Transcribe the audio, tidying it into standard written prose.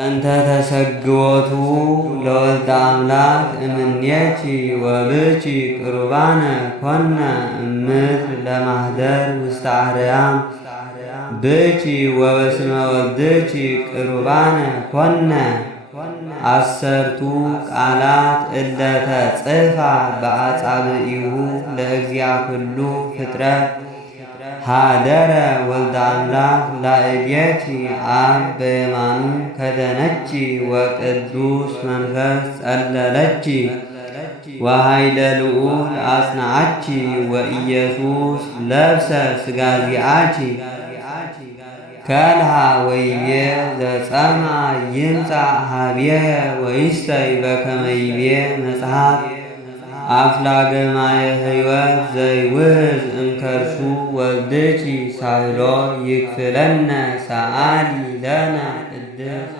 እንተ ተሰግወቱ ለወልደ አምላክ እምኔኪ ወብኪ ቅሩባነ ኮነ እምድር ለማህደር ውስተ አርያም ብኪ ወበስመ ወልድኪ ቅሩባነ ኮነ። አሰርቱ ቃላት እለ ተጽሕፋ በአጻብዒሁ ለእግዚአ ኩሉ ፍጥረት ሃደረ ወልደ አምላክ ላዕሌኪ አብ በየማኑ ከደነኪ ወቅዱስ መንፈስ ጸለለኪ ወኃይለ ልዑል አጽንዓኪ ወኢየሱስ ለብሰ ሥጋ ዚአኪ ከልሃ ወይቤ ዘጸማ ይምጻእ ኀቤየ ወይስተይ በከመ ይቤ መጽሐፍ አፍላገ ማየ ሕይወት ዘይውህዝ እምከርሱ ወልድኪ ሳህሎ ይክፍለነ ሰአሊ ለነ ቅድስ